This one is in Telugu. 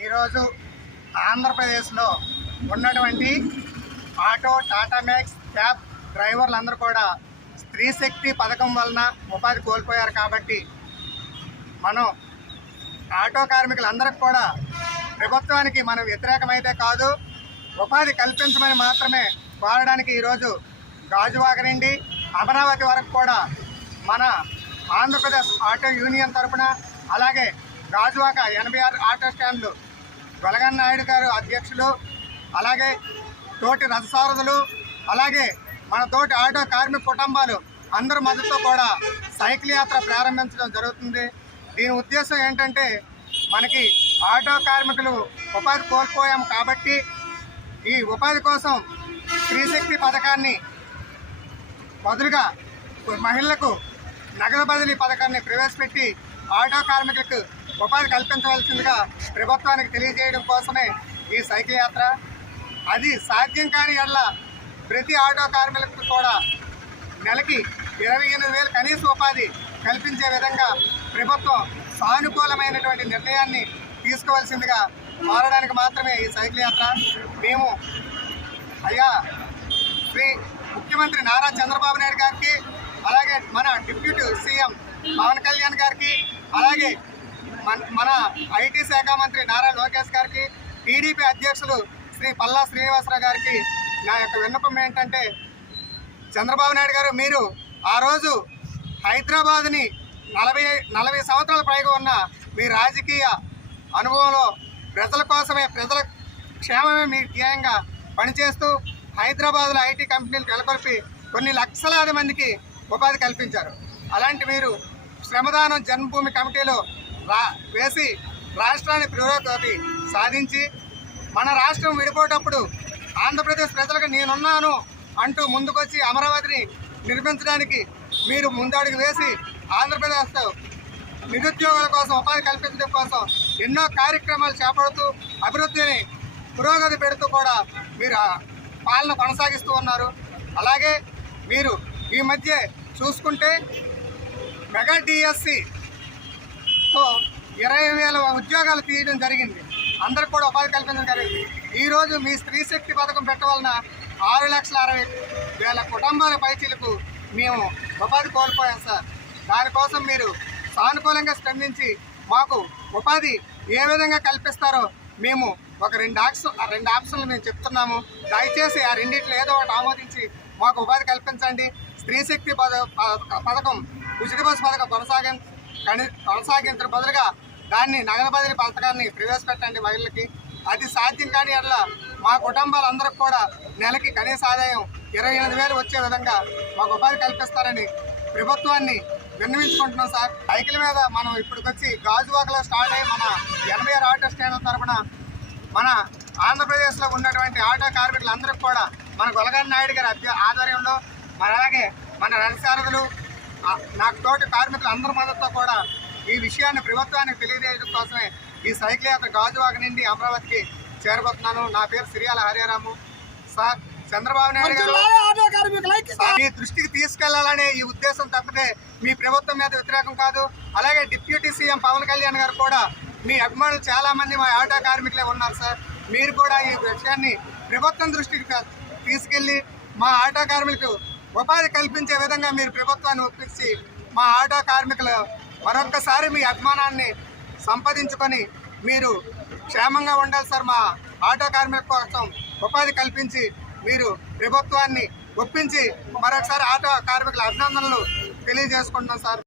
ఈరోజు ఆంధ్రప్రదేశ్లో ఉన్నటువంటి ఆటో టాటా మ్యాక్స్ క్యాబ్ డ్రైవర్లందరూ కూడా స్త్రీ శక్తి పథకం వలన ఉపాధి కోల్పోయారు కాబట్టి మనం ఆటో కార్మికులందరికి కూడా ప్రభుత్వానికి మనం వ్యతిరేకమైతే కాదు ఉపాధి కల్పించమని మాత్రమే కోరడానికి ఈరోజు గాజువాక నుండి అమరావతి వరకు కూడా మన ఆంధ్రప్రదేశ్ ఆటో యూనియన్ తరఫున అలాగే గాజువాక ఎనభై ఆరు ఆటో స్టాండ్లు నాయుడు గారు అధ్యక్షులు అలాగే తోటి రథసారథులు అలాగే మన తోటి ఆటో కార్మిక కుటుంబాలు అందరి మద్దతుతో కూడా సైకిల్ యాత్ర ప్రారంభించడం జరుగుతుంది. దీని ఉద్దేశం ఏంటంటే మనకి ఆటో కార్మికులు ఉపాధి కోల్పోయాం కాబట్టి ఈ ఉపాధి కోసం స్త్రీశక్తి పథకాన్ని బదులుగా మహిళలకు నగదు బదిలీ పథకాన్ని ప్రవేశపెట్టి ఆటో కార్మికులకు ఉపాధి కల్పించవలసిందిగా ప్రభుత్వానికి తెలియజేయడం కోసమే ఈ సైకిల్ యాత్ర. అది సాధ్యం కాని ఎడల ప్రతి ఆటో కార్మికులకు కూడా నెలకి ఇరవై ఎనిమిది వేలు కనీస ఉపాధి కల్పించే విధంగా ప్రభుత్వం సానుకూలమైనటువంటి నిర్ణయాన్ని తీసుకోవాల్సిందిగా మారడానికి మాత్రమే ఈ సైకిల్ యాత్ర. మేము అయ్యా శ్రీ ముఖ్యమంత్రి నారా చంద్రబాబు నాయుడు గారికి అలాగే మన డిప్యూటీ సీఎం పవన్ కళ్యాణ్ గారికి అలాగే మన మన ఐటీ శాఖ మంత్రి నారా లోకేష్ గారికి టీడీపీ అధ్యక్షులు శ్రీ పల్లా శ్రీనివాసరావు గారికి నా యొక్క విన్నపం ఏంటంటే చంద్రబాబు నాయుడు గారు మీరు ఆ రోజు హైదరాబాద్ని నలభై నలభై సంవత్సరాల పైగా ఉన్న మీ రాజకీయ అనుభవంలో ప్రజల కోసమే ప్రజల క్షేమమే మీ ధ్యేయంగా పనిచేస్తూ హైదరాబాద్లో ఐటీ కంపెనీలు నెలకొల్పి కొన్ని లక్షలాది మందికి ఉపాధి కల్పించారు. అలాంటి వీరు శ్రమదానం జన్మభూమి కమిటీలో రా వేసి రాష్ట్రాన్ని పురోగతి సాధించి మన రాష్ట్రం విడిపోయేటప్పుడు ఆంధ్రప్రదేశ్ ప్రజలకు నేనున్నాను అంటూ ముందుకొచ్చి అమరావతిని నిర్మించడానికి మీరు ముందడుగు వేసి ఆంధ్రప్రదేశ్లో నిరుద్యోగుల కోసం ఉపాధి కల్పించడం కోసం ఎన్నో కార్యక్రమాలు చేపడుతూ అభివృద్ధిని పురోగతి పెడుతూ కూడా మీరు పాలన కొనసాగిస్తూ ఉన్నారు. అలాగే మీరు ఈ మధ్య చూసుకుంటే మెగా డిఎస్సితో ఇరవై వేల ఉద్యోగాలు తీయడం జరిగింది. అందరికి కూడా ఉపాధి కల్పించడం జరిగింది. ఈరోజు మీ స్త్రీ శక్తి పథకం పెట్టవలన ఆరు లక్షల అరవై వేల కుటుంబాల పైచీలకు మేము ఉపాధి కోల్పోయాం సార్. దానికోసం మీరు సానుకూలంగా స్పందించి మాకు ఉపాధి ఏ విధంగా కల్పిస్తారో మేము ఒక రెండు ఆప్షన్ ఆ రెండు ఆప్షన్లు మేము చెప్తున్నాము. దయచేసి ఆ రెండింటిలో ఏదో ఒకటి ఆమోదించి మాకు ఉపాధి కల్పించండి. స్త్రీ శక్తి పథకం ఉచిత బస్సు పథకం కొనసాగి కొనసాగించిన బదులుగా దాన్ని నగదు బదిలీ పథకాన్ని ప్రవేశపెట్టండి మహిళలకి. అది సాధ్యం కాని అట్లా మా కుటుంబాలందరికి కూడా నెలకి కనీస ఆదాయం ఇరవై ఎనిమిది వేలు వచ్చే విధంగా మాకు ఉపాధి కల్పిస్తారని ప్రభుత్వాన్ని విన్నవించుకుంటున్నాం సార్. సైకిల్ మీద మనం ఇప్పటికొచ్చి గాజువాకలో స్టార్ట్ అయ్యి మన ఎనభై ఆరు ఆటో స్టాండ్ తరపున మన ఆంధ్రప్రదేశ్లో ఉన్నటువంటి ఆటో కార్మికులందరికీ కూడా మన గొలగన్ నాయుడు గారి అభ్య ఆధ్వర్యంలో మరి అలాగే మన రథసారథులు నాకు తోటి కార్మికులు అందరి మద్దతుతో కూడా ఈ విషయాన్ని ప్రభుత్వానికి తెలియజేయడం కోసమే ఈ సైకిల్ యాత్ర గాజువాక నుండి అమరావతికి చేరబోతున్నాను. నా పేరు సిరియాల హరిరాము. సార్ చంద్రబాబు నాయుడు గారు కార్మికుల మీ దృష్టికి తీసుకెళ్ళాలనే ఈ ఉద్దేశం తప్పితే మీ ప్రభుత్వం మీద వ్యతిరేకం కాదు. అలాగే డిప్యూటీ సీఎం పవన్ కళ్యాణ్ గారు కూడా మీ అభిమానులు చాలా మంది మా ఆటో కార్మికులే ఉన్నారు సార్. మీరు కూడా ఈ విషయాన్ని ప్రభుత్వం దృష్టికి తీసుకెళ్ళి మా ఆటో కార్మికులకు ఉపాధి కల్పించే విధంగా మీరు ప్రభుత్వాన్ని ఒప్పించి మా ఆటో కార్మికులు మరొక్కసారి మీ అభిమానాన్ని సంపాదించుకొని మీరు క్షేమంగా ఉండాలి సార్. మా ఆటో కార్మికుల కోసం ఉపాధి కల్పించి మీరు ప్రభుత్వాన్ని ఒప్పించి మరొకసారి ఆటో కార్మికుల అభినందనలు తెలియజేసుకుంటున్నాం సార్.